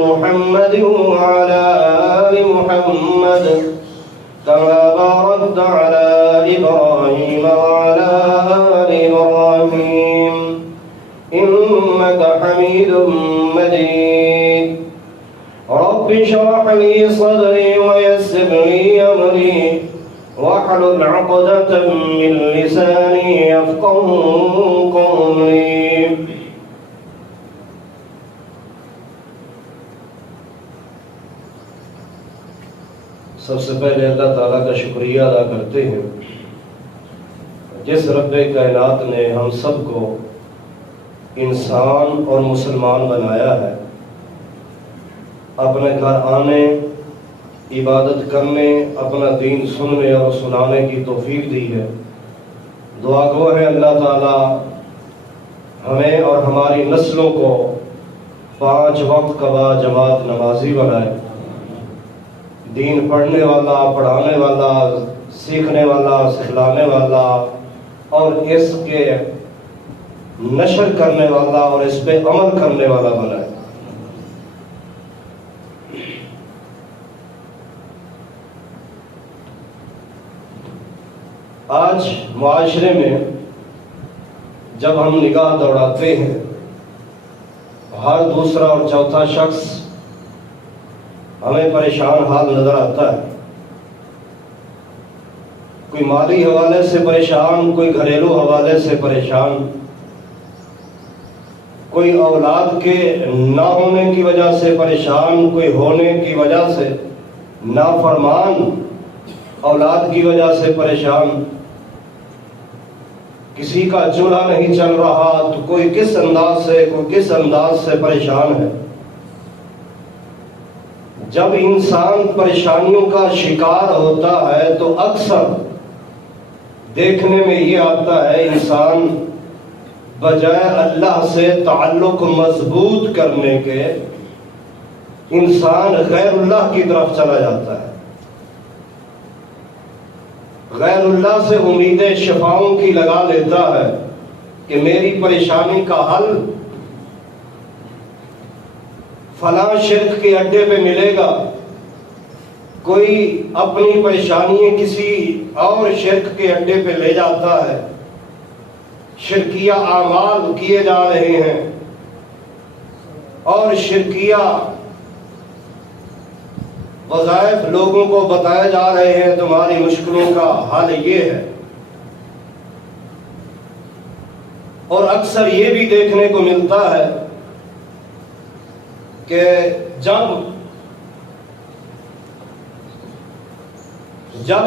محمد وعلى آل محمد كما باركت على إبراهيم وعلى آل إبراهيم إنك حميد مجيد رب اشرح لي صدري ويسر لي أمري واحلل عقدة من لساني يفقهوا قولي. سب سے پہلے اللہ تعالیٰ کا شکریہ ادا کرتے ہیں جس رب کائنات نے ہم سب کو انسان اور مسلمان بنایا ہے، اپنے گھر آنے، عبادت کرنے، اپنا دین سننے اور سنانے کی توفیق دی ہے. دعا گو ہے اللہ تعالیٰ ہمیں اور ہماری نسلوں کو 5 وقت کا با جماعت نمازی بنائے، دین پڑھنے والا، پڑھانے والا، سیکھنے والا، سکھلانے والا اور اس کے نشر کرنے والا اور اس پہ عمل کرنے والا بنائے. آج معاشرے میں جب ہم نگاہ دوڑاتے ہیں، ہر دوسرا اور چوتھا شخص ہمیں پریشان حال نظر آتا ہے. کوئی مالی حوالے سے پریشان، کوئی گھریلو حوالے سے پریشان، کوئی اولاد کے نہ ہونے کی وجہ سے پریشان، کوئی ہونے کی وجہ سے نافرمان اولاد کی وجہ سے پریشان، کسی کا چولہا نہیں چل رہا تو کوئی کس انداز سے پریشان ہے. جب انسان پریشانیوں کا شکار ہوتا ہے تو اکثر دیکھنے میں یہ آتا ہے انسان بجائے اللہ سے تعلق مضبوط کرنے کے انسان غیر اللہ کی طرف چلا جاتا ہے. غیر اللہ سے امیدیں شفاؤں کی لگا لیتا ہے کہ میری پریشانی کا حل فلاں شرک کے اڈے پہ ملے گا. کوئی اپنی پریشانی کسی اور شرک کے اڈے پہ لے جاتا ہے، شرکیہ اعمال کیے جا رہے ہیں اور شرکیہ وظائف لوگوں کو بتائے جا رہے ہیں تمہاری مشکلوں کا حل یہ ہے. اور اکثر یہ بھی دیکھنے کو ملتا ہے کہ جب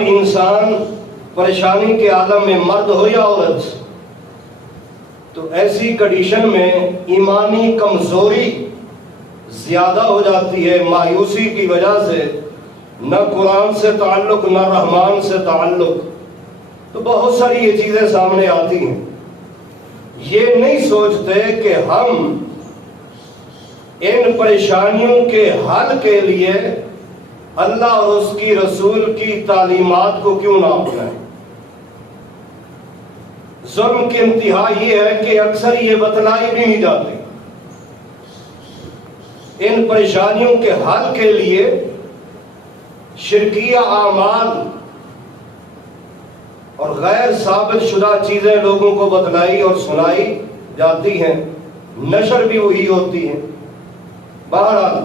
انسان پریشانی کے عالم میں مرد ہو یا عورت، تو ایسی کنڈیشن میں ایمانی کمزوری زیادہ ہو جاتی ہے، مایوسی کی وجہ سے، نہ قرآن سے تعلق نہ رحمان سے تعلق. تو بہت ساری یہ چیزیں سامنے آتی ہیں. یہ نہیں سوچتے کہ ہم ان پریشانیوں کے حل کے لیے اللہ اور اس کی رسول کی تعلیمات کو کیوں نہ اپنائیں. ظلم کی انتہا یہ ہے کہ اکثر یہ بتلائی بھی نہیں جاتی. ان پریشانیوں کے حل کے لیے شرکیہ اعمال اور غیر ثابت شدہ چیزیں لوگوں کو بتلائی اور سنائی جاتی ہیں، نشر بھی وہی ہوتی ہیں. بہرحال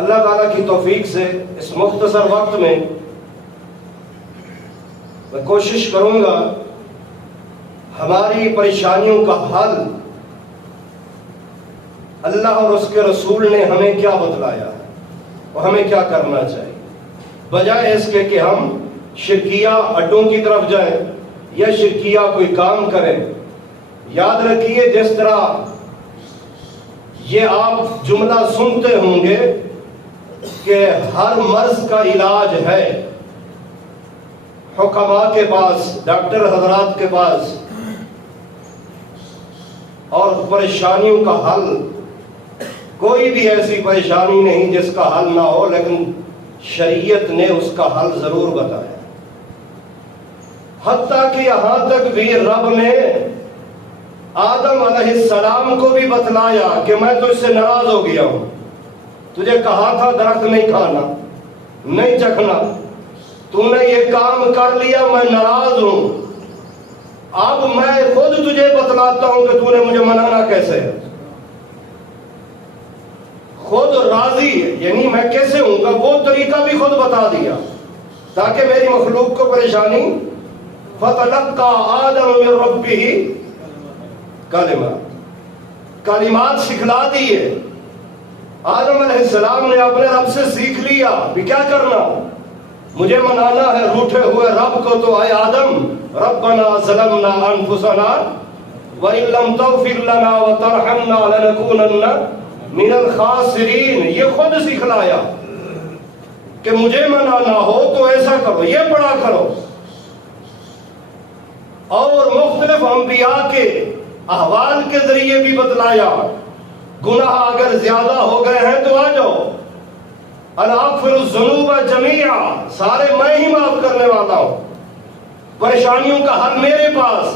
اللہ تعالیٰ کی توفیق سے اس مختصر وقت میں کوشش کروں گا ہماری پریشانیوں کا حل اللہ اور اس کے رسول نے ہمیں کیا بتلایا ہے اور ہمیں کیا کرنا چاہیے، بجائے اس کے کہ ہم شرکیہ اڈوں کی طرف جائیں یا شرکیہ کوئی کام کریں. یاد رکھیے جس طرح یہ آپ جملہ سنتے ہوں گے کہ ہر مرض کا علاج ہے حکماء کے پاس، ڈاکٹر حضرات کے پاس، اور پریشانیوں کا حل کوئی بھی ایسی پریشانی نہیں جس کا حل نہ ہو، لیکن شریعت نے اس کا حل ضرور بتایا. حتیٰ کہ یہاں تک بھی رب نے آدم علیہ السلام کو بھی بتلایا کہ میں تو اس سے ناراض ہو گیا ہوں. تجھے کہا تھا درخت نہیں کھانا، نہیں چکھنا، تو نے یہ کام کر لیا، میں ناراض ہوں، اب میں خود تجھے بتلاتا ہوں کہ تو نے مجھے منانا کیسے ہے۔ خود راضی ہے، یعنی میں کیسے ہوں گا وہ طریقہ بھی خود بتا دیا تاکہ میری مخلوق کو پریشانی۔ فَتَلَقَّى آدَمُ مِن رَبِّهِ کلمات سکھلا دیے۔ آدم علیہ السلام نے اپنے رب سے سیکھ لیا بھی کیا کرنا، مجھے منانا ہے روٹھے ہوئے رب کو۔ تو اے آدم، ربنا ظلمنا انفسنا وَإِن لَّمْ تَغْفِرْ لَنَا وَتَرْحَمْنَا لَنَكُونَنَّ مِنَ الْخَاسِرِينَ۔ یہ خود سکھلایا کہ مجھے منانا ہو تو ایسا کرو، یہ پڑھا کرو۔ اور مختلف انبیاء کے احوال کے ذریعے بھی بتلایا، گناہ اگر زیادہ ہو گئے ہیں تو آ جاؤ، انا اغفر الذنوب جميعا، سارے میں ہی معاف کرنے والا ہوں، پریشانیوں کا حل میرے پاس،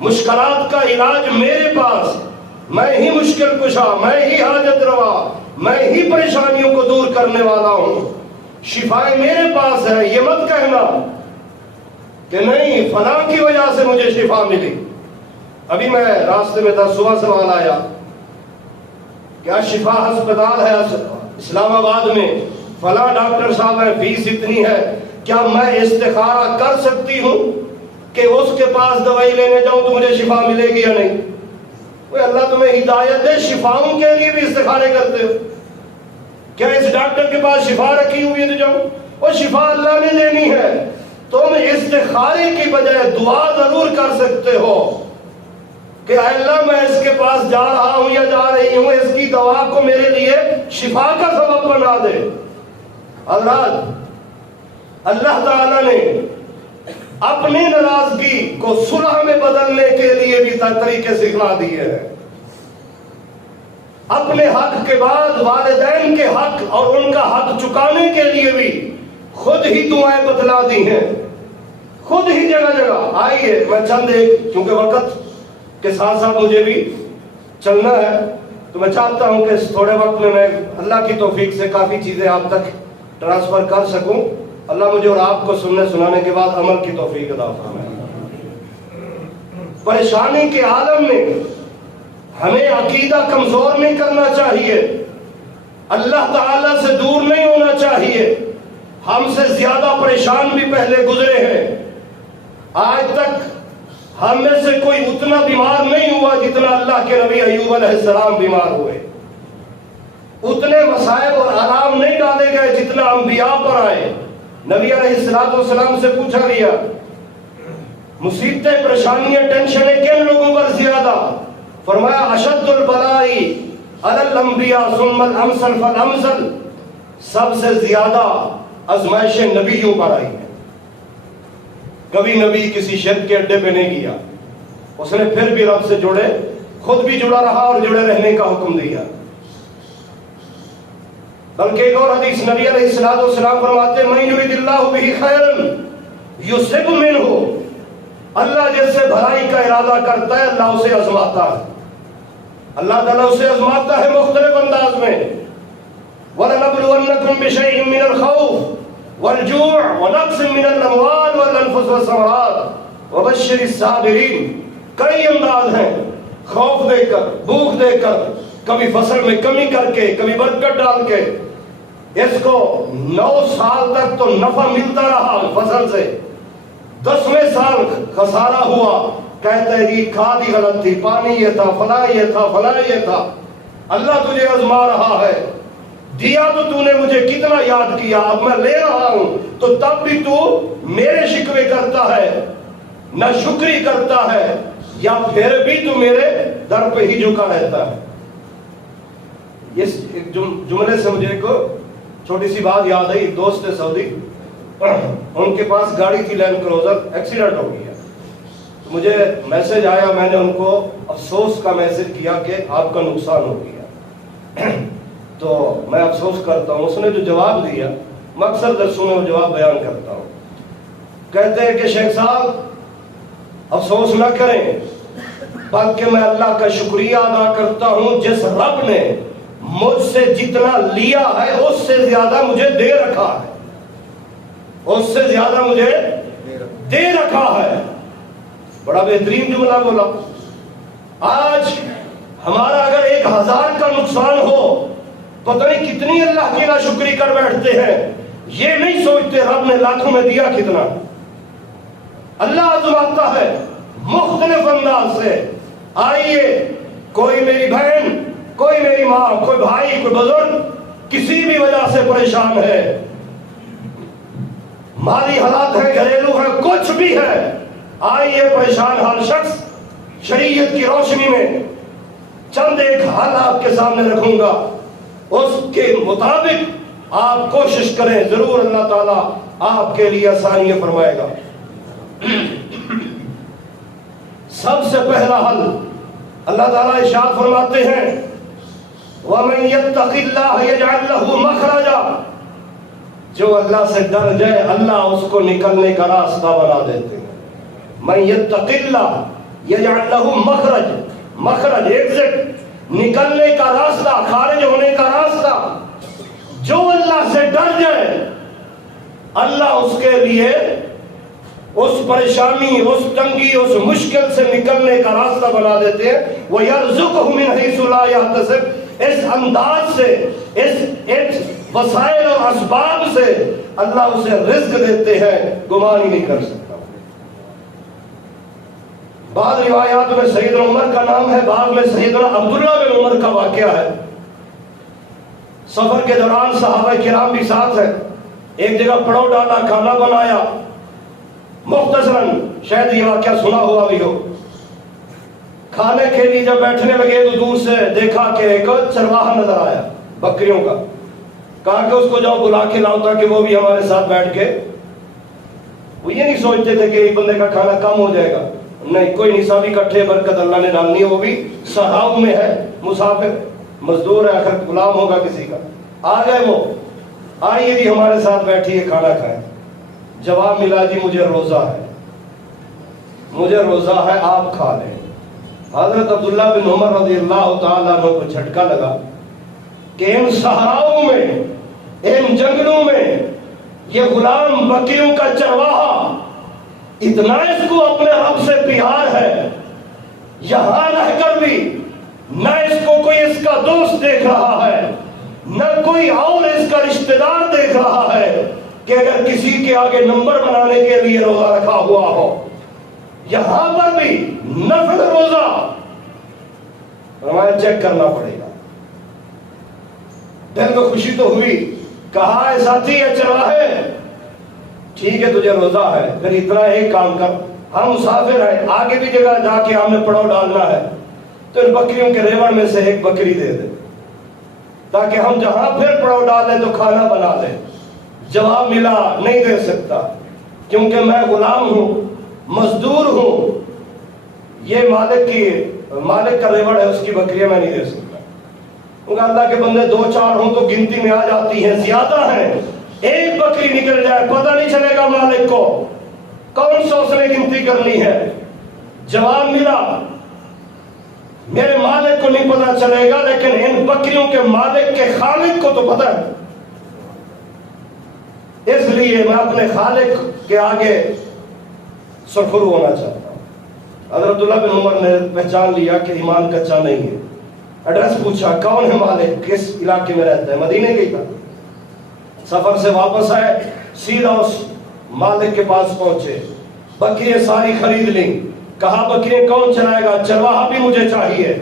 مشکلات کا علاج میرے پاس، میں ہی مشکل کشا، میں ہی حاجت روا، میں ہی پریشانیوں کو دور کرنے والا ہوں، شفائے میرے پاس ہے۔ یہ مت کہنا کہ نہیں فلاں کی وجہ سے مجھے شفا ملی۔ ابھی میں راستے میں تھا، صبح سوال آیا کیا شفا ہسپتال ہے اسلام آباد میں، فلاں ڈاکٹر صاحب ہے، فیس اتنی ہے، کیا میں استخارہ کر سکتی ہوں کہ اس کے پاس دوائی لینے جاؤں تو مجھے شفا ملے گی یا نہیں؟ وہ اللہ تمہیں ہدایت دے، شفاؤں کے لیے بھی استخارے کرتے ہو، کیا اس ڈاکٹر کے پاس شفا رکھی ہوئی ہے تو جاؤ؟ وہ شفا اللہ نے دینی ہے، تم استخارے کی بجائے دعا ضرور کر سکتے ہو کہ اے اللہ میں اس کے پاس جا رہا ہوں یا جا رہی ہوں، اس کی دوا کو میرے لیے شفا کا سبب بنا دے۔ حضرات، اللہ تعالیٰ نے اپنی ناراضگی کو صلح میں بدلنے کے لیے بھی طریقے سکھلا دیے ہیں۔ اپنے حق کے بعد والدین کے حق اور ان کا حق چکانے کے لیے بھی خود ہی دعائیں بتلا دی ہیں، خود ہی جگہ جگہ۔ آئیے میں چند ایک، چونکہ وقت کے ساتھ ساتھ مجھے بھی چلنا ہے تو میں چاہتا ہوں کہ اس تھوڑے وقت میں اللہ کی توفیق سے کافی چیزیں آپ تک ٹرانسفر کر سکوں۔ اللہ مجھے اور آپ کو سننے سنانے کے بعد عمل کی توفیق عطا فرمائے۔ پریشانی کے عالم میں ہمیں عقیدہ کمزور نہیں کرنا چاہیے، اللہ تعالیٰ سے دور نہیں ہونا چاہیے۔ ہم سے زیادہ پریشان بھی پہلے گزرے ہیں، آج تک ہم میں سے کوئی اتنا بیمار نہیں ہوا جتنا اللہ کے نبی ایوب علیہ السلام بیمار ہوئے، اتنے مصائب اور آرام نہیں ڈالے گئے جتنا انبیاء پر آئے۔ نبی علیہ السلام سے پوچھا گیا مصیبتیں، پریشانیاں، ٹینشنیں کن لوگوں پر زیادہ؟ فرمایا اشد البلائی علی الانبیاء ثم الامثل فالامثل، سب سے زیادہ آزمائشیں نبیوں پر آئی ہیں۔ کبھی نبی کسی شرک کے اڈے پہ نہیں گیا، اس نے پھر بھی رب سے جڑے، خود بھی جڑا رہا اور جڑے رہنے کا حکم دیا۔ بلکہ ایک اور حدیث نبی علیہ السلام فرماتے ہیں من یرید اللہ بہ خیرا یصب منہ، اللہ جس سے بھلائی کا ارادہ کرتا ہے اللہ اسے آزماتا ہے، اللہ تعالیٰ اسے آزماتا ہے مختلف انداز میں۔ وَلَنَبْلُوَنَّكُمْ بِشَيْءٍ مِّنَ الْخَوْفِ وَالْجُوعِ وَنَقْصٍ مِّنَ الْأَمْوَالِ وَالْأَنفُسِ وَالثَّمَرَاتِ وَبَشِّرِ الصَّابِرِينَ۔ کئی انداز ہیں، خوف دے کر، بھوک دے کر، کبھی فصل میں کمی کر کے، کبھی برکت ڈال کے۔ اس کو 9 سال تک تو نفع ملتا رہا فصل سے، 10ویں سال خسارہ ہوا، کہتے ہیں کہ کھاد ہی غلط تھی، پانی یہ تھا، فلاں یہ تھا، فلاں یہ تھا۔ اللہ تجھے آزما رہا ہے، دیا تو نے مجھے کتنا یاد کیا، اب میں لے رہا ہوں تو تب بھی تو میرے شکوے کرتا ہے، نہ شکری کرتا ہے، یا پھر بھی تو میرے در پہ ہی جھکا رہتا ہے۔ اس جملے سے مجھے ایک چھوٹی سی بات یاد آئی۔ دوست سعودی، ان کے پاس گاڑی تھی لینڈ کروزر، ایکسیڈنٹ ہو گیا، مجھے میسج آیا، میں نے ان کو افسوس کا میسج کیا کہ آپ کا نقصان ہو گیا، تو میں افسوس کرتا ہوں۔ اس نے جو جواب دیا، میں اکثر درسوں میں وہ جواب بیان کرتا ہوں، کہتے ہیں کہ شیخ صاحب افسوس نہ کریں، بلکہ میں اللہ کا شکریہ ادا کرتا ہوں جس رب نے مجھ سے جتنا لیا ہے اس سے زیادہ مجھے دے رکھا ہے، اس سے زیادہ مجھے دے رکھا ہے۔ بڑا بہترین جملہ بولا۔ آج ہمارا اگر 1000 کا نقصان ہو، پتہ نہیں کتنی اللہ کی ناشکری کر بیٹھتے ہیں، یہ نہیں سوچتے رب نے لاکھوں میں دیا کتنا۔ اللہ آزماتا ہے مختلف انداز سے۔ آئیے، کوئی میری بہن، کوئی میری ماں، کوئی بھائی، کوئی بزرگ کسی بھی وجہ سے پریشان ہے، مالی حالات ہے، گھریلو ہے، کچھ بھی ہے، آئیے پریشان حال شخص شریعت کی روشنی میں چند ایک حل آپ کے سامنے رکھوں گا، اس کے مطابق آپ کوشش کریں، ضرور اللہ تعالیٰ آپ کے لیے آسانی فرمائے گا۔ سب سے پہلا حل اللہ تعالیٰ ارشاد فرماتے ہیں وَمَن يَتَّقِ اللَّهَ يَجْعَلْ لَهُ مَخْرَجًا، جو اللہ سے ڈر جائے اللہ اس کو نکلنے کا راستہ بنا دیتے ہیں۔ مَن يَتَّقِ اللَّهَ يَجْعَلْ لَهُ مَخْرَجًا، مخرج ایگزٹ، نکلنے کا راستہ، خارج ہونے کا راستہ۔ جو اللہ سے ڈر جائے اللہ اس کے لیے اس پریشانی، اس تنگی، اس مشکل سے نکلنے کا راستہ بنا دیتے ہیں۔ وَيَرْزُقْهُ مِنْ حَيْثُ لَا يَحْتَسِبُ، اس انداز سے، اس وسائل اور اسباب سے اللہ اسے رزق دیتے ہیں، گمان ہی نہیں کر سکتا۔ بعض روایات میں سیدنا عمر کا نام ہے، بعض میں سیدنا عبداللہ بن عمر کا واقعہ ہے۔ سفر کے دوران صحابہ کرام بھی ساتھ ہیں، ایک جگہ پڑاؤ ڈالا، کھانا بنایا، مختصراً شاید یہ واقعہ سنا ہوا بھی ہو۔ کھانے کے لیے جب بیٹھنے لگے تو دور سے دیکھا کہ ایک چرواہا نظر آیا بکریوں کا، کہا کہ اس کو جاؤ بلا کے لاؤ تاکہ وہ بھی ہمارے ساتھ بیٹھ کے۔ وہ یہ نہیں سوچتے تھے کہ ایک بندے کا کھانا کم ہو جائے گا، نہیں، کوئی نہیں، سبھی اکٹھے برکت اللہ نے ڈالنی ہے، وہ بھی صحراؤ میں ہے، مسافر مزدور ہے، آخر غلام ہوگا کسی کا۔ آ گئے وہ، آئیے جی ہمارے ساتھ بیٹھیے کھانا کھائیں۔ جواب ملا جی مجھے روزہ ہے، مجھے روزہ ہے، آپ کھا لیں۔ حضرت عبداللہ بن عمر رضی اللہ تعالیٰ عنہ کو جھٹکا لگا کہ ان صحراؤں میں، ان جنگلوں میں یہ غلام بکریوں کا چرواہا اتنا اس کو اپنے رب سے پیار ہے، یہاں رہ کر بھی نہ اس کو کوئی اس کا دوست دیکھ رہا ہے، نہ کوئی اور اس کا رشتہ دار دیکھ رہا ہے کہ اگر کسی کے آگے نمبر بنانے کے لیے روزہ رکھا ہوا ہو، یہاں پر بھی نفل روزہ ہمیں چیک کرنا پڑے گا۔ دل کو خوشی تو ہوئی، کہا ہے ساتھی ہے چرواہے، ٹھیک ہے تجھے روزہ ہے، پھر اتنا ایک کام کر، ہم مسافر ہیں، آگے بھی جگہ جا کے ہمیں پڑاؤ ڈالنا ہے، تو ان بکریوں کے ریوڑ میں سے ایک بکری دے دے تاکہ ہم جہاں پھر پڑاؤ ڈالیں تو کھانا بنا لیں۔ جواب ملا نہیں دے سکتا، کیونکہ میں غلام ہوں، مزدور ہوں، یہ مالک کا ریوڑ ہے، اس کی بکریاں میں نہیں دے سکتا۔ کیونکہ اللہ کے بندے 2-4 ہوں تو گنتی میں آ جاتی ہیں، زیادہ ہیں، ایک بکری نکل جائے پتہ نہیں چلے گا مالک کو کون سا اس نے گنتی کرنی ہے۔ جواب ملا میرے مالک کو نہیں پتہ چلے گا، لیکن ان بکریوں کے مالک کے خالق کو تو پتہ ہے، اس لیے میں اپنے خالق کے آگے سرخرو ہونا چاہتا ہوں۔ حضرت عبداللہ بن عمر نے پہچان لیا کہ ایمان کچا نہیں ہے، ایڈریس پوچھا کون ہے مالک، کس علاقے میں رہتا ہے، مدینے گئی تھا۔ سفر سے واپس آئے، سیدھا اس مالک کے پاس پہنچے، بکریاں ساری خرید لیں، کہا بکریاں کون چلائے گا، چرواہا بھی مجھے چاہیے،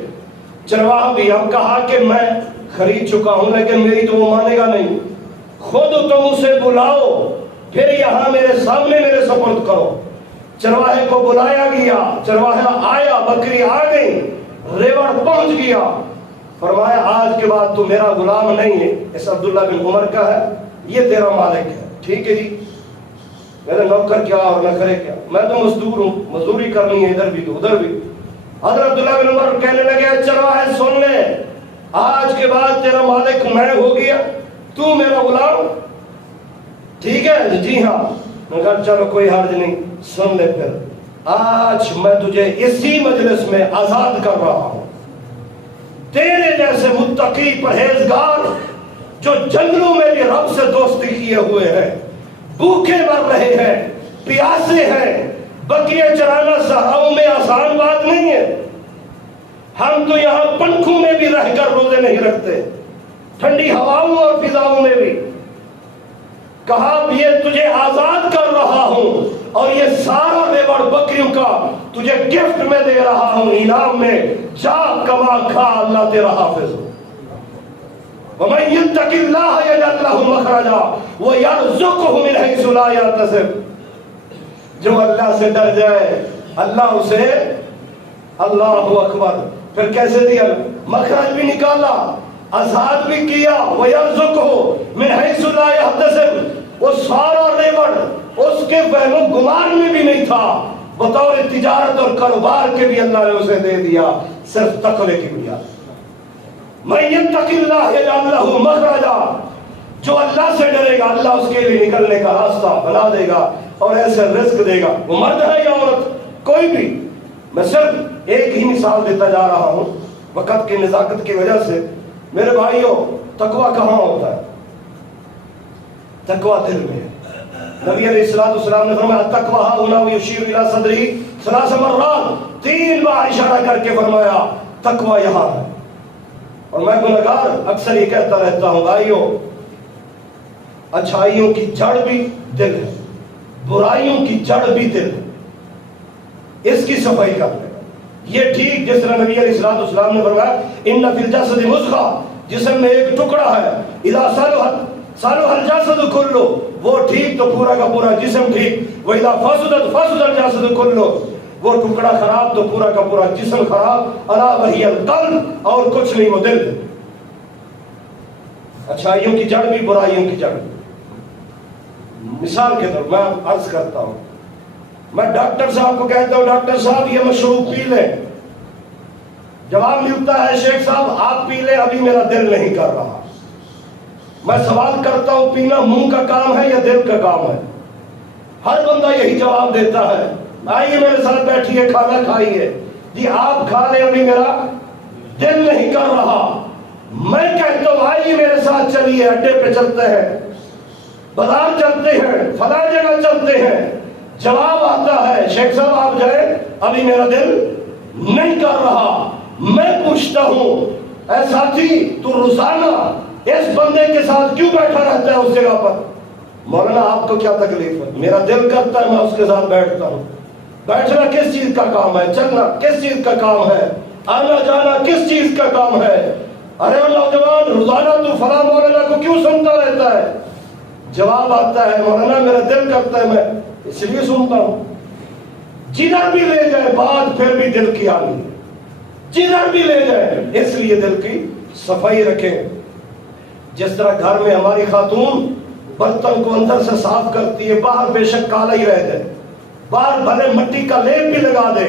چرواہا بھی۔ اب کہا کہ میں خرید چکا ہوں لیکن میری تو وہ مانے گا نہیں، خود تم اسے بلاؤ، پھر یہاں میرے سامنے میرے سپرد کرو۔ چرواہے کو بلایا گیا، چرواہا آیا، بکری آ گئی، ریوڑ پہنچ گیا، فرمایا آج کے بعد تو میرا غلام نہیں ہے، اس عبداللہ بن عمر کا ہے، یہ تیرا مالک ہے۔ ٹھیک ہے جی، میرے نوکر کیا اور نہ کرے کیا، میں تو مزدور ہوں، مزدوری کرنی ہے ادھر بھی تو ادھر بھی۔ حضرت عبداللہ بن عمر کہنے لگے چرواہے سن لے، آج کے بعد تیرا مالک میں ہو گیا، تو میرا غلام، ٹھیک ہے جی ہاں۔ میں کہا چلو کوئی حرج نہیں، سن لے پھر، آج میں تجھے اسی مجلس میں آزاد کر رہا ہوں، تیرے جیسے متقی پرہیزگار جو جنگلوں میں بھی رب سے دوستی کیے ہوئے ہیں، بھوکے مر رہے ہیں، پیاسے ہیں، بکریاں چرانا صحراؤں میں آسان بات نہیں ہے۔ ہم تو یہاں پنکھوں میں بھی رہ کر روزے نہیں رکھتے، ٹھنڈی ہواؤں اور فضاؤں میں بھی۔ کہا یہ تجھے آزاد کر رہا ہوں اور یہ سارا ریوڑ بکریوں کا تجھے گفٹ میں دے رہا ہوں، انعام میں، جا کما کھا، اللہ تیرا حافظ ہو۔ وَمَن يَتَّقِ اللَّهَ يَجْعَل لَّهُ مَخْرَجًا وَيَرْزُقْهُ مِنْ حَيْثُ لَا يَحْتَسِبُ۔ جو اللہ سے ڈر جائے اللہ اسے، اللہ اکبر، پھر کیسے دیا؟ مخرج بھی نکالا، آزاد بھی کیا، وَيَرْزُقْهُ مِنْ حَيْثُ لَا يَحْتَسِبُ۔ وہ سارا ریوڑ اس کے وہم و گمان میں بھی نہیں تھا، بطور تجارت اور کاروبار کے بھی اللہ نے اسے دے دیا، صرف تقوی کی بنیاد۔ مَن يَتَّقِ اللَّهَ يَجْعَل لَّهُ مَخْرَجًا، جو اللہ سے ڈرے گا اللہ اس کے لیے نکلنے کا راستہ بنا دے گا اور ایسے رزق دے گا، وہ مرد ہے یا عورت کوئی بھی۔ میں صرف ایک ہی مثال دیتا جا رہا ہوں وقت کی نزاکت کی وجہ سے۔ میرے بھائیوں، تقوی کہاں ہوتا ہے؟ تقوی دل میں۔ نبی علیہ السلام نے فرمایا التقوی ها هنا ويشير الى صدره 3 مرات، 3 بار اشارہ کر کے فرمایا تقوی یہاں ہے۔ اور میں گنہگار اکثر یہ کہتا رہتا ہوں بھائیوں، اچھائیوں کی جڑ بھی دل ہے، برائیوں کی جڑ بھی دل ہے، اس کی صفائی کر لے۔ یہ ٹھیک جس طرح نبی علیہ السلام نے فرمایا ان فی الجسد مضغہ، جسم میں ایک ٹکڑا ہے، اذا صلح الجسد کلہ، وہ ٹھیک تو پورا کا پورا جسم ٹھیک، وَإِذَا فَسَدَ الْجَسَدُ كُلُّهُ، وہ ٹکڑا خراب تو پورا کا پورا جسم خراب۔ الا وہی القلب، اور کچھ نہیں وہ دل۔ اچھائیوں کی جڑ بھی برائیوں کی جڑ بھی۔ مثال کے طور میں عرض کرتا ہوں، میں ڈاکٹر صاحب کو کہتا ہوں ڈاکٹر صاحب یہ مشروب پی لیں، جواب ملتا ہے شیخ صاحب آپ پی لیں ابھی میرا دل نہیں کر رہا۔ میں سوال کرتا ہوں پینا منہ کا کام ہے یا دل کا کام ہے؟ ہر بندہ یہی جواب دیتا ہے، آئیے میرے ساتھ بیٹھیے کھانا کھائیے، جی آپ کھا لیں ابھی میرا دل نہیں کر رہا۔ میں کہتا ہوں آئیے میرے ساتھ چلیے، اڈے پہ چلتے ہیں، بازار چلتے ہیں، فلاں جگہ چلتے ہیں، جواب آتا ہے شیخ صاحب آپ جائیں ابھی میرا دل نہیں کر رہا۔ میں پوچھتا ہوں اے ساتھی تو روزانہ اس بندے کے ساتھ کیوں بیٹھا رہتا ہے اس جگہ پر؟ مولانا آپ کو کیا تکلیف ہے؟ میرا دل کرتا ہے میں اس کے ساتھ بیٹھتا ہوں۔ بیٹھنا کس چیز کا کام ہے؟ چلنا کس چیز کا کام ہے؟ آنا جانا کس چیز کا کام ہے؟ ارے نوجوان روزانہ تو فلاں مولانا کو کیوں سنتا رہتا ہے؟ جواب آتا ہے مولانا میرا دل کرتا ہے میں اس لیے سنتا ہوں۔ جدھر بھی لے جائے بات پھر بھی دل کی آنی، جدھر بھی لے جائے، اس لیے دل کی صفائی رکھیں۔ جس طرح گھر میں ہماری خاتون برتن کو اندر سے صاف کرتی ہے، باہر بے شک کالا ہی رہ جائے، باہر بھلے مٹی کا لیپ بھی لگا دے،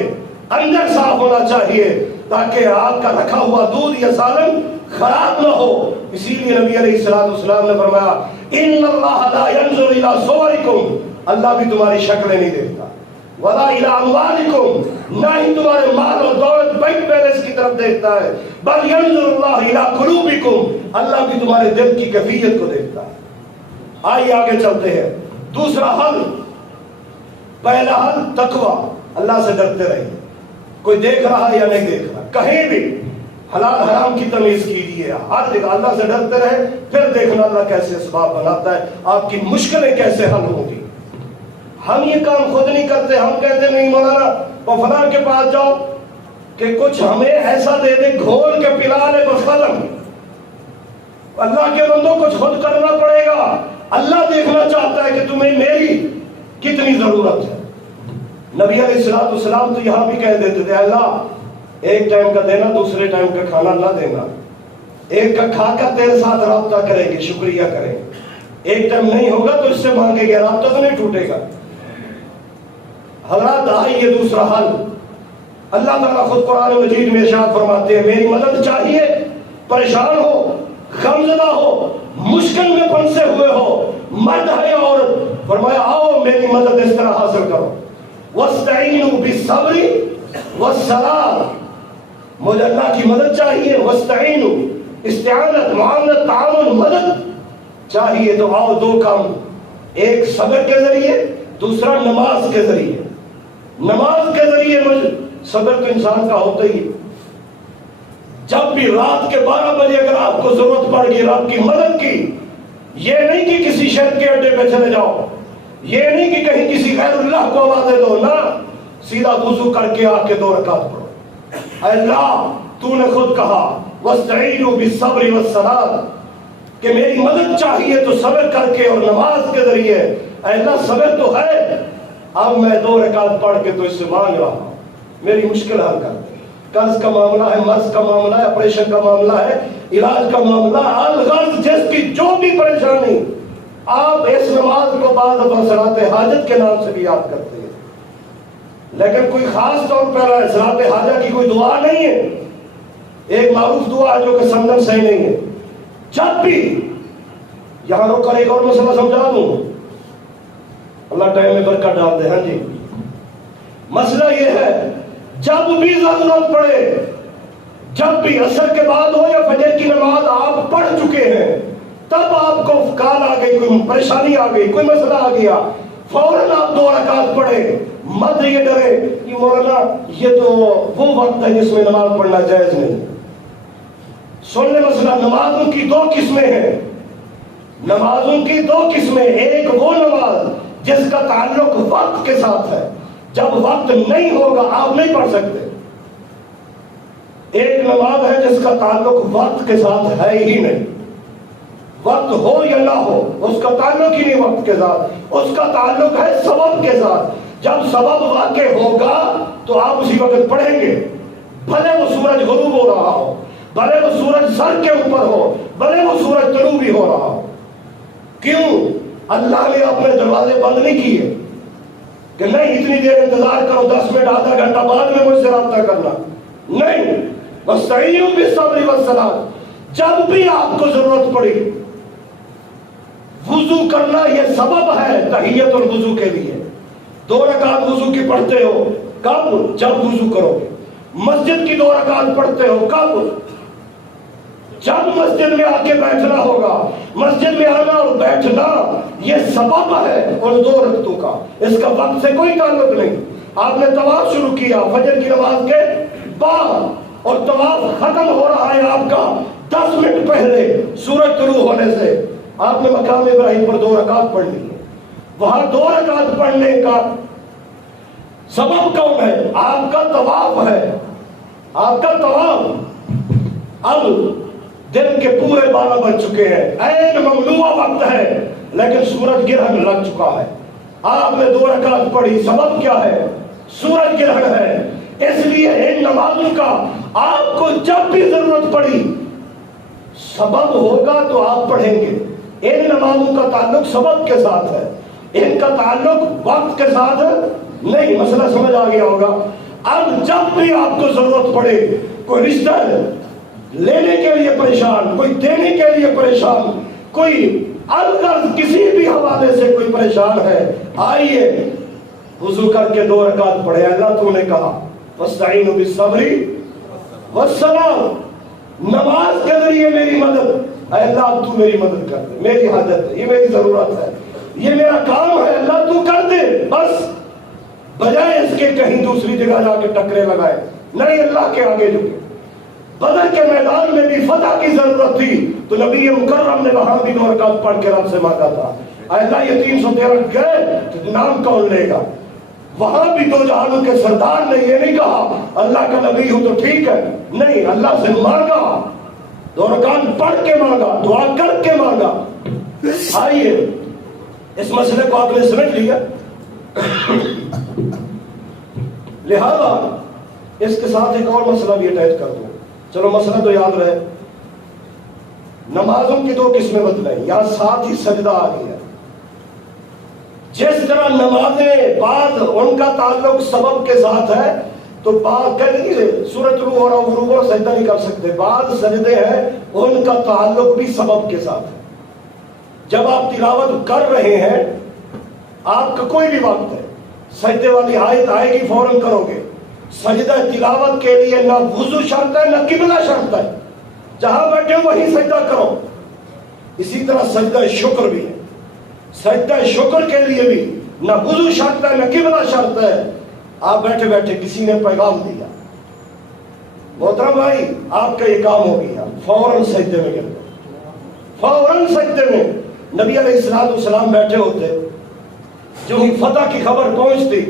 اندر صاف ہونا چاہیے تاکہ آپ کا رکھا ہوا دودھ یا سالن خراب نہ ہو۔ اسی لیے نبی علیہ السلام نے فرمایا ان اللہ لا ينظر الى صورکم، اللہ بھی تمہاری شکلیں نہیں دیکھتا، ولا الى اموالکم، نہ ہی تمہارے مال اور دولت بینک بیلنس کی طرف دیکھتا ہے، بل ينظر اللہ الى قلوبکم، اللہ بھی تمہارے دل کی کیفیت کو دیکھتا ہے۔ آئیے آگے چلتے ہیں۔ دوسرا حل، پہلا حل تقوی، اللہ سے ڈرتے رہیے، کوئی دیکھ رہا ہے یا نہیں دیکھ رہا، کہیں بھی حلال حرام کی تمیز کیجیے، ہر جگہ اللہ سے ڈرتے رہے، پھر دیکھنا اللہ کیسے اسباب بناتا ہے، آپ کی مشکلیں کیسے حل ہوں گی۔ ہم یہ کام خود نہیں کرتے، ہم کہتے نہیں مولانا وہ فلاں کے پاس جاؤ کہ کچھ ہمیں ایسا دے دے گھول کے پلا لے بس ختم۔ اللہ کے بندوں کچھ خود کرنا پڑے گا، اللہ دیکھنا چاہتا ہے کہ تمہیں میری کتنی ضرورت ہے۔ نبی علیہ السلام تو یہاں بھی کہہ دیتے تھے اللہ ایک ٹائم کا دینا دوسرے ٹائم کا کھانا نہ دینا، ایک کا کھا کر تیرے ساتھ رابطہ کریں گے، شکریہ کریں، ایک ٹائم نہیں ہوگا تو اس سے مانگے گا، رابطہ تو نہیں ٹوٹے گا۔ حضرات آئیے دوسرا حل، اللہ تعالیٰ خود قرآن مجید میں ارشاد فرماتے ہیں میری مدد چاہیے، پریشان ہو، غمزدہ ہو، مشکل میں پھنسے ہوئے ہو، مرد ہے عورت، فرمایا آؤ میری مدد اس طرح حاصل کرو، وَاسْتَعِینُوا بِالصَّبْرِ وَالصَّلَاةِ، مجھے اللہ کی مدد چاہیے، وستعینوا، استعانت، معاملت، تعاون، مدد چاہیے، تو آؤ دو کام، ایک صبر کے ذریعے، دوسرا نماز کے ذریعے۔ نماز کے ذریعے صبر تو انسان کا ہوتا ہی ہے۔ جب بھی رات کے 12 بجے اگر آپ کو ضرورت پڑ گئی رب کی مدد کی، یہ نہیں کہ کسی شہر کے اڈے پہ چلے جاؤ، یہ نہیں کہ کہیں کسی غیر اللہ کو آوازیں دو، نہ، سیدھا وضو کر کے آ کے 2 رکعت پڑھو۔ اے اللہ، تو نے خود کہا وَاسْتَعِينُوا بِالصَّبْرِ وَالصَّلَاةِ کہ میری مدد چاہیے تو صبر کر کے اور نماز کے ذریعے۔ اے اللہ صبر تو ہے، اب میں 2 رکعت پڑھ کے تو اس سے مانگ رہا ہوں، میری مشکل حل کر دے۔ قرض کا معاملہ ہے، مرض کا معاملہ ہے، آپریشن کا معاملہ ہے، علاج کا معاملہ، الغرض جس کی جو بھی پریشانی، آپ اس نماز کو بعد اب صلاۃ حاجت کے نام سے بھی یاد کرتے ہیں، لیکن کوئی خاص طور پر صلاۃ حاجہ کی کوئی دعا نہیں ہے، ایک معروف دعا ہے جو کہ سمجھن صحیح نہیں ہے۔ جب بھی یہاں روک کر ایک اور مسئلہ سمجھا دوں، اللہ ٹائم میں برکت ڈال دے۔ ہاں جی، مسئلہ یہ ہے، جب بھی ضرورت پڑے، جب بھی عصر کے بعد ہو یا فجر کی نماز آپ پڑھ چکے ہیں، تب آپ کو کال آ گئی، کوئی پریشانی آ گئی، کوئی مسئلہ آ گیا، فوراً آپ 2 رکعت پڑھے، مت یہ ڈرے کہ مولانا یہ تو وہ وقت ہے جس میں نماز پڑھنا جائز نہیں۔ سن لے مسئلہ، نمازوں کی 2 قسمیں ہیں، نمازوں کی 2 قسمیں، ایک وہ نماز جس کا تعلق وقت کے ساتھ ہے، جب وقت نہیں ہوگا آپ نہیں پڑھ سکتے، ایک نماز ہے جس کا تعلق وقت کے ساتھ ہے ہی نہیں، وقت ہو یا نہ ہو اس کا تعلق ہی نہیں وقت کے ساتھ، اس کا تعلق ہے سبب کے ساتھ۔ جب سبب واقع ہوگا تو آپ اسی وقت پڑھیں گے، بھلے وہ سورج غروب ہو رہا ہو، بھلے وہ سورج سر کے اوپر ہو، بھلے وہ سورج طلوع بھی ہو رہا ہو۔ کیوں؟ اللہ نے اپنے دروازے بند نہیں کیے کہ نہیں اتنی دیر انتظار کرو، 10 منٹ آدھا گھنٹہ بعد میں مجھ سے رابطہ کرنا، نہیں، وَاسْتَعِينُوا بِالصَّبْرِ وَالصَّلَاةِ جب بھی آپ کو ضرورت پڑی، وضو کرنا یہ سبب ہے تحیت الوضو کے لیے۔ 2 رکعت وضو کی پڑھتے ہو کب؟ جب وضو کرو گے۔ مسجد کی 2 رکعت پڑھتے ہو کب؟ جب مسجد میں آ کے بیٹھنا ہوگا۔ مسجد میں آنا اور بیٹھنا یہ سبب ہے ان 2 رکعتوں کا، اس کا وقت سے کوئی تعلق نہیں۔ آپ نے طواف شروع کیا فجر کی نماز کے بعد، اور طواف ختم ہو رہا ہے آپ کا 10 منٹ پہلے سورج طلوع ہونے سے، آپ نے مقام ابراہیم پر 2 رکعت پڑھ لی ہے۔ وہاں 2 رکعت پڑھنے کا سبب کون ہے؟ آپ کا طواف ہے، آپ کا طواف۔ اب دن کے پورے 12 بج چکے ہیں، عین ممنوع وقت ہے، لیکن سورج گرہن لگ چکا ہے۔ آپ نے 2 رکعت پڑھی، سبب کیا ہے؟ سورج گرہن ہے۔ اس لیے ان نمازوں کا آپ کو جب بھی ضرورت پڑی، سبب ہوگا تو آپ پڑھیں گے۔ ان نمازوں کا تعلق سبب کے ساتھ ہے، ان کا تعلق وقت کے ساتھ نہیں۔ مسئلہ سمجھ آ گیا ہوگا۔ اب جب بھی آپ کو ضرورت پڑے، کوئی رشتہ لینے کے لیے پریشان، کوئی دینے کے لیے پریشان، کوئی الغرض کسی بھی حوالے سے کوئی پریشان ہے، آئیے وضو کر کے 2 رکعت پڑھے۔ اللہ تو نے کہا وَاسْتَعِينُوا بِالصَّبْرِ وَالصَّلَاةِ نماز کے ذریعے میری مدد۔ اے اللہ تو میری مدد کر دے، میری حاجت ہے، یہ میری ضرورت ہے، یہ میرا کام ہے، اللہ تو کر دے، بس بجائے اس کے کہیں دوسری جگہ جا کے ٹکرے لگائے، نہیں اللہ کے آگے جھکے۔ بدر کے میدان میں بھی فتح کی ضرورت تھی تو نبی مکرم نے وہاں بھی 2 رکعت پڑھ کے رب سے مانگا تھا، اے اللہ یہ 313 گئے تو نام کون لے گا؟ وہاں بھی 2 جہانوں کے سردار نے یہ نہیں کہا اللہ کا نبی ہوں تو ٹھیک ہے، نہیں، اللہ سے مانگا، 2 رکعت پڑھ کے مانگا، دعا کر کے مانگا۔ آئیے اس مسئلے کو آپ نے سمجھ لیا، لہذا اس کے ساتھ ایک اور مسئلہ بھی اٹیچ کر دوں۔ چلو مسئلہ تو یاد رہے، نمازوں کی 2 قسمیں بدلیں، یہاں ساتھ ہی سجدہ آ گیا۔ جس طرح نمازیں بعض ان کا تعلق سبب کے ساتھ ہے، تو بعض کہہ دیجیے سورج طلوع ہو رہا ہو غروب ہو رہا سجدہ نہیں کر سکتے، بعض سجدے ہیں ان کا تعلق بھی سبب کے ساتھ ہے۔ جب آپ تلاوت کر رہے ہیں، آپ کا کوئی بھی وقت ہے، سجدے والی آیت آئے گی فوراً کرو گے، سجدہ تلاوت کے لیے نہ وضو شرط ہے نہ قبلہ شرط ہے، جہاں بیٹھے وہیں سجدہ کرو۔ اسی طرح سجدہ شکر بھی ہے، سجدہ شکر کے لیے بھی نہ وضو شرط ہے نہ قبلہ شرط ہے۔ آپ بیٹھے بیٹھے کسی نے پیغام دیا، محترم بھائی آپ کا یہ کام ہو گیا، فوراً سجدے میں گر گئے، فوراً سجدے میں۔ نبی علیہ السلام بیٹھے ہوتے، جو ہی فتح کی خبر پہنچتی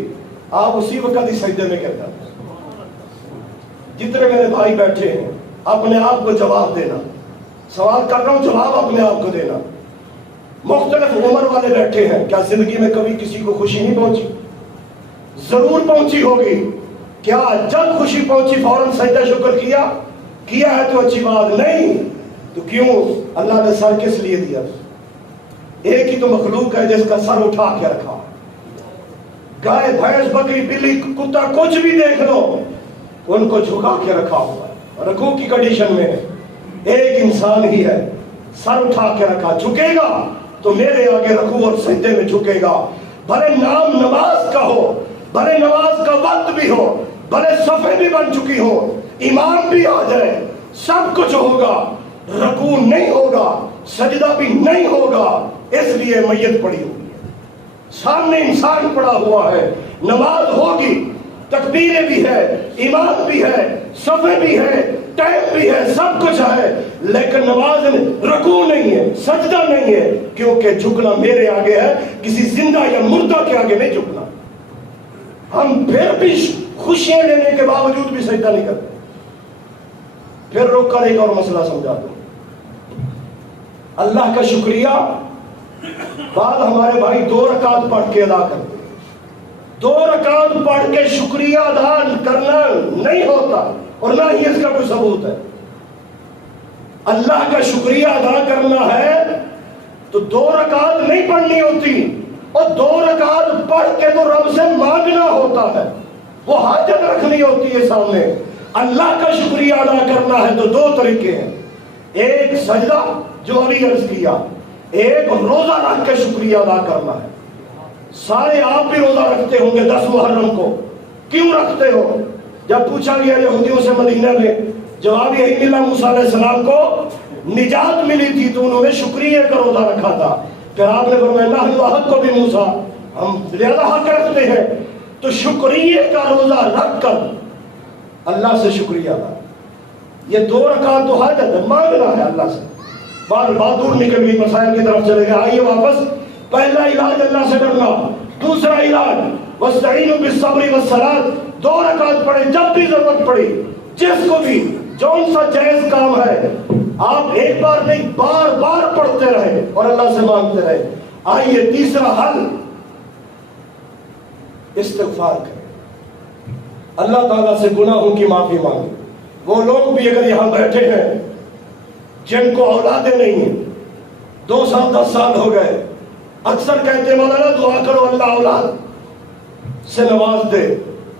آپ اسی وقت ہی سجدے میں گر جاتے۔ جتنے میرے بھائی بیٹھے ہیں اپنے آپ کو جواب دینا، سوال کر رہا ہوں جواب اپنے آپ کو دینا۔ مختلف عمر والے بیٹھے ہیں، کیا زندگی میں کبھی کسی کو خوشی نہیں پہنچی؟ ضرور پہنچی ہوگی۔ کیا جب خوشی پہنچی فوراً سجدہ شکر کیا ہے تو اچھی بات نہیں تو کیوں؟ اللہ نے سر کس لیے دیا؟ ایک ہی تو مخلوق ہے جس کا سر اٹھا کے رکھا۔ گائے بھینس بکری بلی کتا کچھ بھی دیکھ لو، ان کو جھکا کے رکھا ہوا ہے، رکوع کی کنڈیشن میں ہے۔ ایک انسان ہی ہے، سر اٹھا کے رکھا، جھکے گا تو میرے آگے رکوع اور سجدے میں جھکے گا۔ بھلے نام نماز کا ہو، بھلے نماز کا وقت بھی ہو، بھلے صفحے بھی بن چکی ہو، امام بھی آ جائے، سب کچھ ہوگا، رکوع نہیں ہوگا، سجدہ بھی نہیں ہوگا، اس لیے میت پڑی ہوگی، سامنے انسان پڑا ہوا ہے۔ نماز ہوگی، تکبیریں بھی ہے، امام بھی ہے، صفحے بھی ہے، ٹائم بھی ہے، سب کچھ ہے، لیکن نماز میں رکوع نہیں ہے، سجدہ نہیں ہے، کیونکہ جھکنا میرے آگے ہے، کسی زندہ یا مردہ کے آگے نہیں جھکنا۔ ہم پھر بھی خوشیاں لینے کے باوجود بھی سجدہ نہیں کرتے۔ پھر رک کر ایک اور مسئلہ سمجھا دوں۔ اللہ کا شکریہ بعد ہمارے بھائی 2 رکعت پڑھ کے ادا کرتے ہیں، 2 رکعت پڑھ کے شکریہ ادا کرنا نہیں ہوتا اور نہ ہی اس کا کوئی ثبوت ہے۔ اللہ کا شکریہ ادا کرنا ہے تو 2 رکعت نہیں پڑھنی ہوتی، اور 2 رکعت پڑھ کے تو رب سے مانگنا ہوتا ہے، وہ حاجت رکھنی ہوتی ہے سامنے۔ اللہ کا شکریہ ادا کرنا ہے تو 2 طریقے ہیں، ایک سجدہ جو ابھی عرض کیا، ایک روزہ رکھ کے شکریہ ادا کرنا ہے۔ سارے آپ بھی روزہ رکھتے ہوں گے 10 محرم کو، کیوں رکھتے ہو؟ جب پوچھا گیا یہودیوں سے مدینہ میں، جواب یہی ملا موسیٰ علیہ السلام کو نجات ملی تھی تو انہوں نے شکریہ کا روزہ رکھا تھا۔ پھر آپ نے فرمایا نحن احق بموسیٰ، ہم زیادہ حق رکھتے ہیں، تو شکریہ کا روزہ رکھ کر اللہ سے شکریہ ادا۔ یہ 2 رکعت تو حاجت ہے، مانگنا ہے اللہ سے۔ بات دور نکل گئی، مسائل کی طرف چلے گئے، آئیے واپس۔ پہلا علاج اللہ سے ڈرنا، دوسرا علاج وَاسْتَعِينُوا بِالصَّبْرِ وَالصَّلَاةِ، 2 رکعت پڑھے جب بھی ضرورت پڑی، جس کو بھی جون سا جائز کام ہے، آپ ایک بار نہیں بار بار پڑھتے رہے اور اللہ سے مانگتے رہے۔ آئیے تیسرا حل، استغفار کریں، اللہ تعالیٰ سے گناہوں کی معافی مانگیں۔ وہ لوگ بھی اگر یہاں بیٹھے ہیں جن کو اولادیں نہیں ہیں، 2 سال 10 سال ہو گئے، اکثر کہتے ہیں مولانا دعا کرو اللہ اولاد سے نواز دے،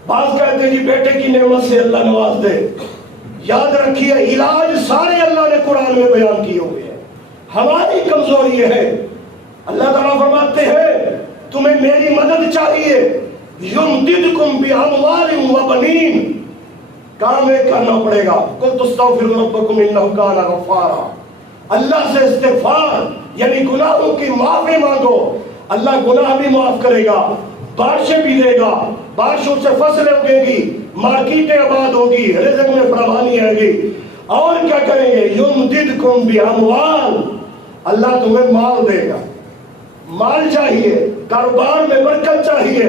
بعض کہتے ہیں جی بیٹے کی نعمت سے اللہ نواز دے۔ یاد رکھیے علاج سارے اللہ نے قرآن میں بیان کیے ہوئے ہیں، ہماری کمزوری یہ ہے۔ اللہ تعالیٰ فرماتے ہیں تمہیں میری مدد چاہیے، یمددکم باموال وبنین، کام ایک کرنا پڑے گا، قل تستغفروا ربکم انہ کان غفارا، اللہ سے استغفار یعنی گناہوں کی معافی مانگو، اللہ گناہ بھی معاف کرے گا، بارشیں بھی دے گا، بارشوں سے فصلیں اگے گی، مارکیٹیں آباد ہوگی، رزق میں فراوانی آئے گی، اور کیا کریں گے؟ یمددکم باموال، اللہ تمہیں مال دے گا، مال چاہیے، کاروبار میں برکت چاہیے،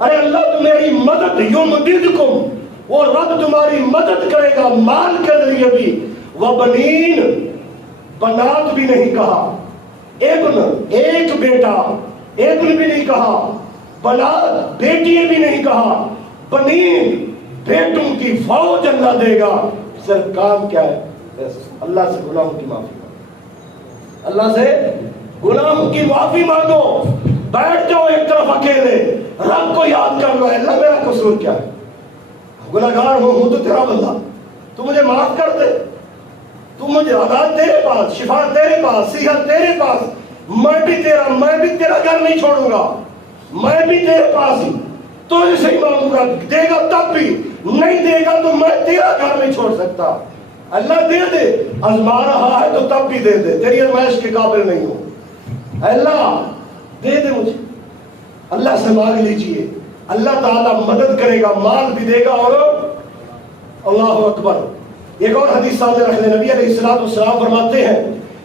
ارے اللہ تمہاری مدد، یمددکم، وہ رب تمہاری مدد کرے گا مال کے ذریعے بھی، وبنین، بنات بھی نہیں کہا، ابن ایک بیٹا، ابن بھی نہیں کہا، بنات بیٹیاں بھی نہیں کہا، بنین بیٹوں کی فوج اللہ دے گا۔ صرف کام کیا ہے؟ اللہ سے گناہوں کی معافی مانگو، اللہ سے گناہوں کی معافی مانگو، بیٹھ جاؤ ایک طرف اکیلے، رب کو یاد کر لو، اللہ میرا قصور کیا ہے؟ گناہگار ہوں تو تیرا بندہ، تو مجھے معاف کر دے، تو مجھے عذاب تیرے پاس، شفا تیرے پاس، صحت تیرے پاس، میں بھی تیرا گھر نہیں چھوڑوں گا، میں بھی تیرے پاس ہی تو اسے ہی مانگوں گا، دے گا تب بھی، نہیں دے گا تو میں تیرا گھر نہیں چھوڑ سکتا. اللہ دے دے, آزما رہا ہے تو تب بھی دے دے, تیری ازمائش کے قابل نہیں ہوں. اللہ دے دے مجھے. اللہ سے مانگ لیجئے, اللہ تعالیٰ مدد کرے گا, مال بھی دے گا. اور اللہ اکبر. ایک اور حدیث سامنے رکھ لیں, نبی علیہ الصلوۃ والسلام فرماتے ہیں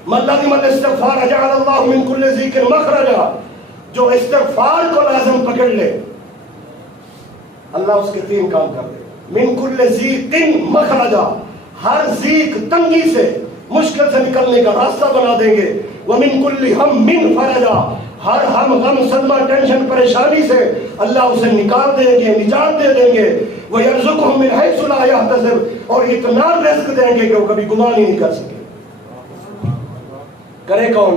من لازم الاستغفار جعل اللہ من کل ضیق مخرجا, جو استغفار کو لازم پکڑ لے اللہ اس کے 3 کام کر دے. من کل ضیق مخرجا, ہر ضیق تنگی سے مشکل سے نکلنے کا راستہ بنا دیں گے. ومن کل ہم من فرجا, ہر ہم غم صدمہ ٹینشن پریشانی سے اللہ اسے نکال دیں گے, نجات دے دیں گے. وَيَرْزُقْهُم مِّنْ حَيْثُ لَا يَحْتَسِبُ, اور اتنا رزق دیں گے کہ وہ کبھی گمان ہی نہیں کر سکے. کرے کون؟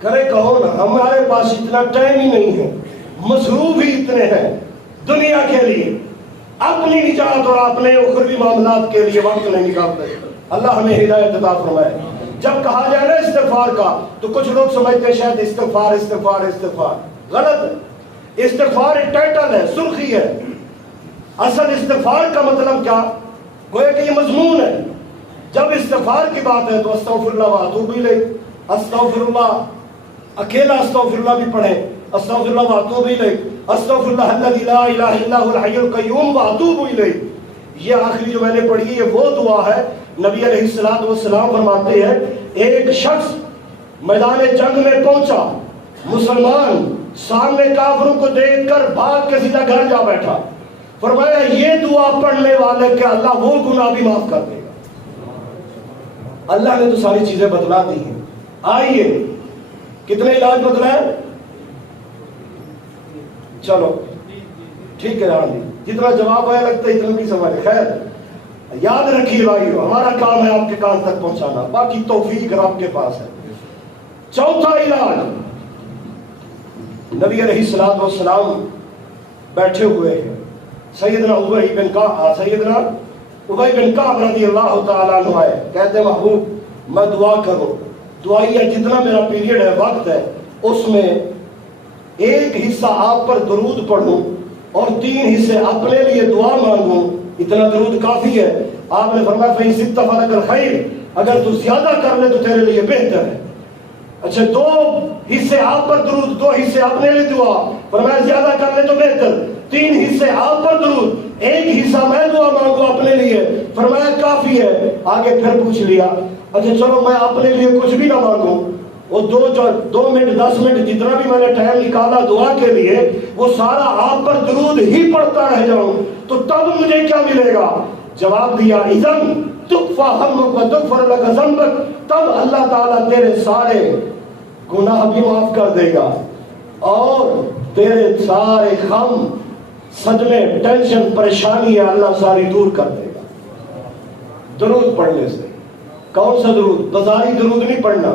کرے کون؟ ہمارے پاس اتنا ٹائم ہی نہیں ہے, مصروف ہی اتنے ہیں دنیا کے لیے, اپنی نجات اور اپنے اخروی معاملات کے لیے وقت نہیں نکالتے. اللہ ہمیں ہدایت عطا فرمائے. جب کہا جائے نا استغفار کا تو کچھ لوگ سمجھتے ہیں شاید استغفار استغفار استغفار. غلط ہے. استغفار ایک ٹائٹل ہے, سرخی ہے. اصل استغفار کا مطلب کیا؟ گویا کہ یہ مضمون ہے. جب استغفار کی بات ہے تو استغفر اللہ واتوب الیہ, استغفر اللہ, اکیلا استغفر اللہ بھی پڑھیں, استغفر اللہ واتوب الیہ, استغفر اللہ الذی لا الہ الا هو الحی القیوم واتوب الیہ. یہ آخری جو میں نے پڑھی یہ وہ دعا ہے. نبی علیہ الصلوۃ والسلام فرماتے ہیں ایک شخص میدان جنگ میں پہنچا, مسلمان سامنے کافروں کو دیکھ کر بھاگ کے سیدھا گھر جا بیٹھا. فرمایا یہ دعا پڑھنے والے کہ اللہ وہ گناہ بھی معاف کر دے گا. اللہ نے تو ساری چیزیں بتلا دی ہیں. آئیے کتنے علاج بتلائے؟ چلو ٹھیک ہے, جتنا جواب آیا لگتا ہے اتنا بھی سمجھ. خیر یاد رکھیے بھائیو, ہمارا کام ہے آپ کے کان تک پہنچانا, باقی توفیق رب کے پاس ہے. چوتھا علاج, نبی علیہ الصلوۃ والسلام بیٹھے ہوئے ہیں, سیدنا ابی بن کعب رضی اللہ تعالیٰ عنہ آئے, کہتے ہیں محبوب میں دعا کروں. دعائیہ جتنا میرا پیریڈ ہے, وقت ہے, اس میں ایک حصہ آپ پر درود پڑھوں اور 3 حصے اپنے لیے دعا مانگوں, اتنا درود کافی ہے. آپ نے فرمایا فَإِن زِدْتَ فَلَكَ الْخَيْرُ, اگر تو زیادہ کر لے تو تیرے لیے بہتر ہے. اچھا 2 حصے آپ پر درود, 2 حصے اپنے لیے دعا. فرمایا زیادہ کر لے تو بہتر, 3 حصے آپ پر درود, 1 حصہ میں دعا مانگوں اپنے لیے. فرمایا کافی ہے. آگے پھر پوچھ لیا اچھا چلو میں اپنے لیے کچھ بھی نہ مانگوں, وہ 2 منٹ 10 منٹ جتنا بھی میں نے ٹائم نکالا دعا کے لیے وہ سارا آپ پر درود ہی پڑھتا رہ جاؤں تو تب مجھے کیا ملے گا؟ جواب دیا اذن تکفی ہمک و تغفر لک ذنبک, تب اللہ تعالیٰ تیرے سارے گناہ بھی معاف کر دے گا اور تیرے سارے غم صدمے ٹینشن پریشانی ہے اللہ ساری دور کر دے گا درود پڑھنے سے. کون سا درود؟ بازاری درود نہیں پڑھنا,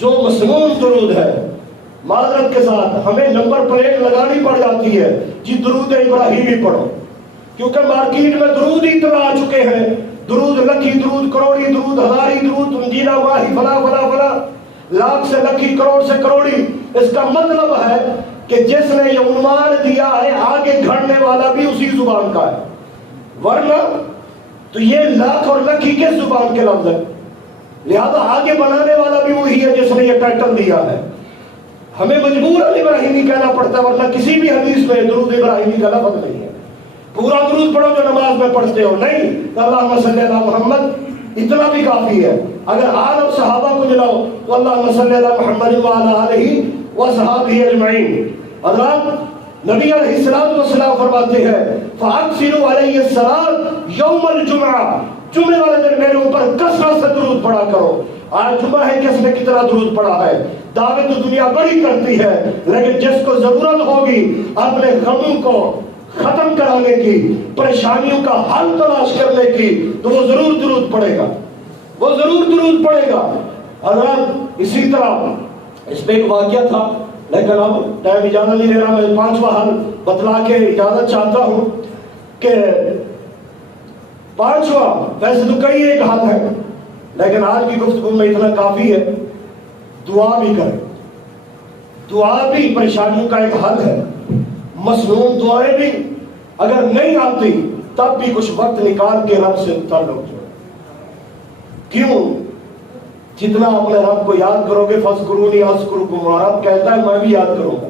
جو مسنون درود ہے. معذرت کے ساتھ ہمیں نمبر پلیٹ لگانی پڑ جاتی ہے جی درود ابراہیمی پڑھو, کیونکہ مارکیٹ میں درود ہی اتنا آ چکے ہیں, درود لکھی, درود کروڑی, درود ہزاری, درود جینا واہی فلا فلا فلا, لاکھ سے لکھی, کروڑ سے کروڑی. اس کا مطلب ہے کہ جس نے یہ عنوان دیا ہے آگے گھڑنے والا بھی اسی زبان کا ہے, ورنہ تو یہ لاکھ اور لکھی کس زبان کے لفظ ہے؟ لہذا آگے بنانے والا بھی وہی ہے جس نے یہ ٹائٹل دیا ہے. ہمیں مجبوراً ابراہیمی کہنا پڑتا ہے, ورنہ کسی بھی حدیث میں درود ابراہیمی کا لفظ نہیں ہے. پورا درود پڑھو جو نماز میں پڑھتے ہو, نہیں اللہم صلی علی محمد اتنا بھی کافی ہے. اگر آل اور صحابہ کو ملاؤ تو اللہم صلی علی محمد وعلی آلہ وصحابہ اجمعین. حضرات نبی علیہ السلام فرماتے ہیں فَأَكْثِرُوا عَلَيَّ الصَّلَاةَ يَوْمَ الْجُمْعَةِ, جمعے والے دن میرے اوپر کثرت سے درود پڑھا کرو. آج جمعہ ہے, کس نے کتنا درود پڑھا ہے؟ دعوت تو دنیا بڑی کرتی ہے, لیکن جس کو ضرورت ہوگی اپنے غموں کو ختم کرانے کی, پریشانیوں کا حل تلاش کرنے کی, تو وہ ضرور درود پڑھے گا, وہ ضرور درود پڑھے گا. حضرات اسی طرح اس پہ ایک واقعہ تھا, لیکن اب ٹائم اجازت نہیں دے رہا, میں 5واں حل بتلا کے اجازت چاہتا ہوں کہ 5واں ویسے تو کئی ایک حل ہے لیکن آج کی گفتگو میں اتنا کافی ہے. دعا بھی کریں, دعا بھی پریشانیوں کا ایک حل ہے. مسنون دعائیں بھی اگر نہیں آتی تب بھی کچھ وقت نکال کے رب سے تعلق جوڑو. کیوں؟ جتنا اپنے رب کو یاد کرو گے فَاذْكُرُونِي أَذْكُرْكُمْ، اور رب کہتا ہے میں بھی یاد کروں گا،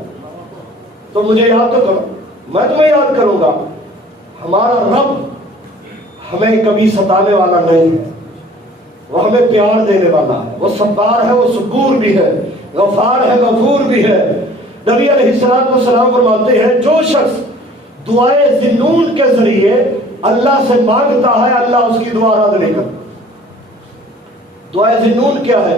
تو مجھے یاد تو کرو، میں تمہیں یاد کروں گا. ہمارا رب ہمیں کبھی ستانے والا نہیں ہے، وہ ہمیں پیار دینے والا ہے، وہ صبار ہے، وہ صبور بھی ہے، غفار ہے، غفور بھی ہے. نبی علیہ السلام فرماتے ہیں جو شخص دعائے ذنون کے ذریعے اللہ سے مانگتا ہے اللہ اس کی دعا رد نہیں کرتا. دعائے ذنون کیا ہے؟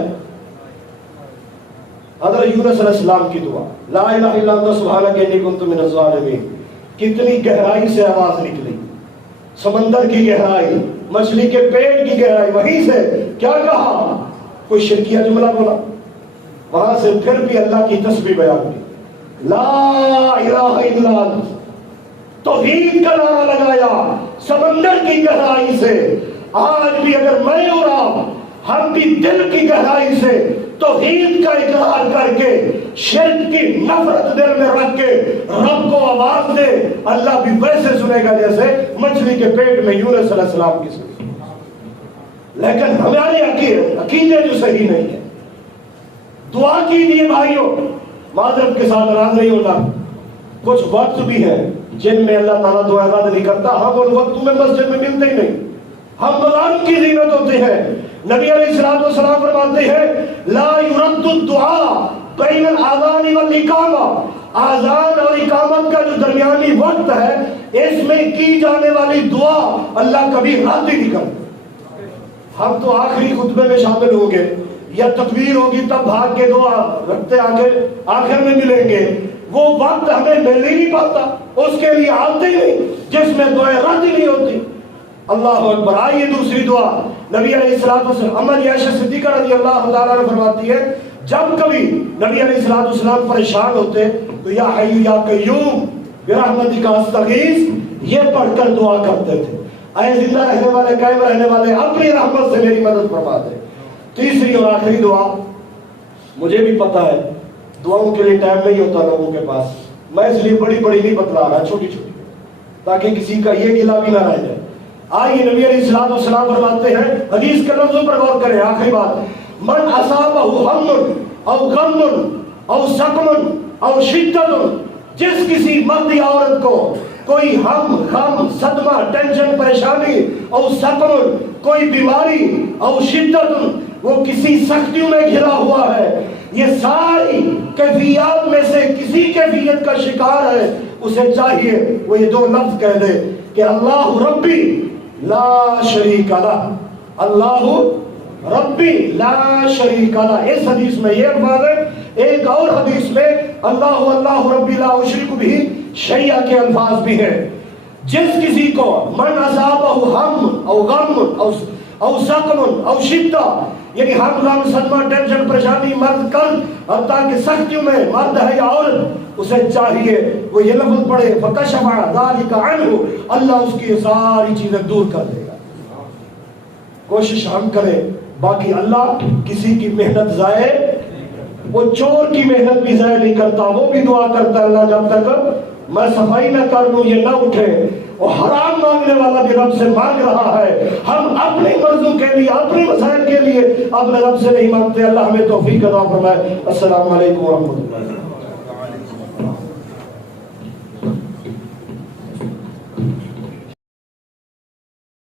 حضرت یونس علیہ السلام کی دعا، لا الہ الا انت سبحانک انی کنت من الظالمین. کتنی گہرائی سے آواز نکلی، سمندر کی گہرائی، مچھلی کے پیٹ کی گہرائی، وہیں سے کیا کہا؟ کوئی شرکیہ جملہ بولا، وہاں سے پھر بھی اللہ کی تسبیح بیان کی، لا الہ الا انت، توحید کا نعرہ لگایا سمندر کی گہرائی سے. آج بھی اگر میں اور آپ ہم بھی دل کی گہرائی سے توحید کا اقرار کر کے شرک کی نفرت دل میں رکھ کے رب کو آواز دے، اللہ بھی ویسے سنے گا جیسے مچھلی کے پیٹ میں یونس علیہ السلام کی سنی. لیکن ہمارے عقیدے جو صحیح نہیں ہے. دعا کیجیے بھائیوں، معذرت کے ساتھ ناراض نہیں ہونا. کچھ وقت بھی ہے جن میں اللہ تعالیٰ دعا رد نہیں کرتا. ہم ان وقتوں میں مسجد میں ملتے ہی نہیں، ہم بازاروں کی زینت ہوتے ہیں. نبی علیہ السلام فرماتے ہیں لا يرد الدعاء بین الاذان والاقامہ. آذان اور اقامت کا جو درمیانی وقت ہے اس میں کی جانے والی دعا اللہ کبھی رد ہی نہیں کرتا. ہم تو آخری خطبے میں شامل ہوں گے یا تکبیر ہوگی تب بھاگ کے دعا رکھتے آگے آخر میں ملیں گے. وہ وقت ہمیں مل ہی نہیں پاتا، اس کے لیے آتے ہی نہیں جس میں دعائیں رد ہی نہیں ہوتی. اللہ اکبر. آئیے دوسری دعا. نبی علیہ السلام امی عائشہ صدیقہ رضی اللہ تعالیٰ عنہ فرماتی ہے جب کبھی نبی علیہ السلام پریشان ہوتے تو یا حی یا قیوم برحمتک استغیث یہ پڑھ کر دعا کرتے تھے، اے زندہ رہنے والے قائم رہنے والے اپنی رحمت سے میری مدد فرما دے. تیسری اور آخری دعا، مجھے بھی پتا ہے دعاؤں کے لیے ٹائم نہیں ہوتا لوگوں کے پاس، میں اس لیے بڑی بڑی نہیں بتلا رہا، چھوٹی چھوٹی، تاکہ کسی کا یہ گلا بھی نہ رہ جائے. آئیے نبی علیہ السلام فرماتے ہیں، حدیث کے لفظوں پر غور کریں. آخری بات، من اصابہ ہم او غم او سقم او شدت، جس کسی مرد یا عورت کو کوئی ہم غم صدمہ ٹینشن پریشانی او سقم کوئی بیماری او شدت وہ کسی سختیوں میں گھرا ہوا ہے، یہ ساری کیفیات میں سے کسی کیفیت کا شکار ہے، اسے چاہیے وہ یہ دو لفظ کہہ دے کہ اللہ ربی لا شریک لہ، اللہ ربی لا شریک لہ. اس حدیث میں یہ الفاظ ہے. ایک اور حدیث میں اللہ ربی لا اشرک بہ شیئا کے الفاظ بھی ہیں. جس کسی کو من اصابہ ہم او غم او سقم او شدہ، یعنی ہم غم صدمہ ٹینشن پریشانی مرد کرد اور تاکہ سختیوں میں مرد ہے یا عورت، اسے چاہیے وہ یہ لفظ پڑھے فکشف ذلک عنہ، اللہ اس کی ساری چیزیں دور کر دے گا. کوشش ہم کریں. باقی اللہ کسی کی محنت ضائع، وہ چور کی محنت بھی ضائع نہیں کرتا، وہ بھی دعا کرتا ہے اللہ جب تک میں صفائی نہ کر لوں یہ نہ اٹھے. اور حرام مانگنے والا بھی رب سے مانگ رہا ہے. ہم اپنی مرضوں کے لیے اپنے مسائل کے لیے اپنے رب سے نہیں مانگتے. اللہ ہمیں توفیق عطا فرمائے. السلام علیکم ورحمۃ اللہ.